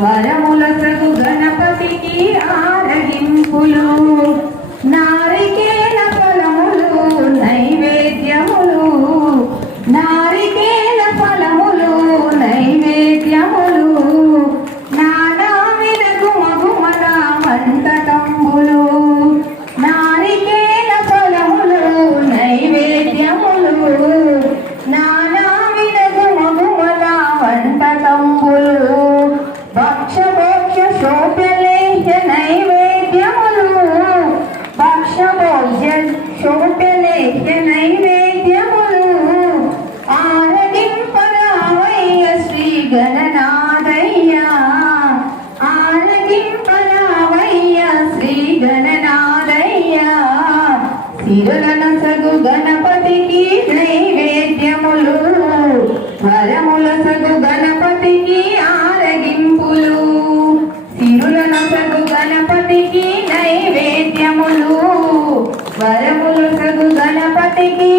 వరములసగు గణపతికి ఆరగింపులు. శోభలేహ్య నైవేద్యములు భక్ష శోభలేహ్య నైవేద్యములు ఆరగింపరావయ్య శ్రీ గణనాథయ్య. ఆరగింపరావయ్య శ్రీ గణనాథయ్య సిరులను సగు గణపతికి నైవేద్యములు వరముల సగు గణపతికి వరములు సగు గణపతికి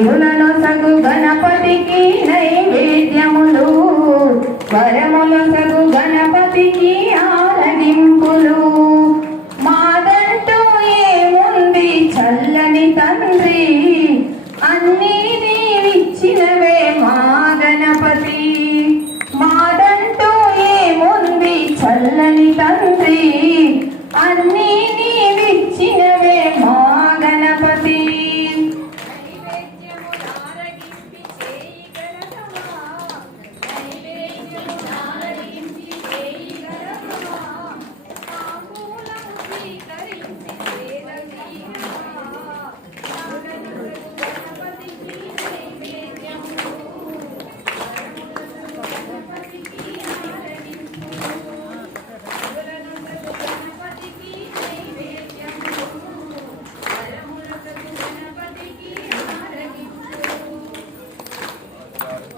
శివులను సగు గణపతికి నైవేద్యములు వరముల సగు గణపతికి ఆరగింపులు మాదంటూ ఏముంది చల్లని తండ్రి? అన్నీ నీవిచ్చినవే మా గణపతి. మాదంటూ ఏముంది చల్లని తండ్రి?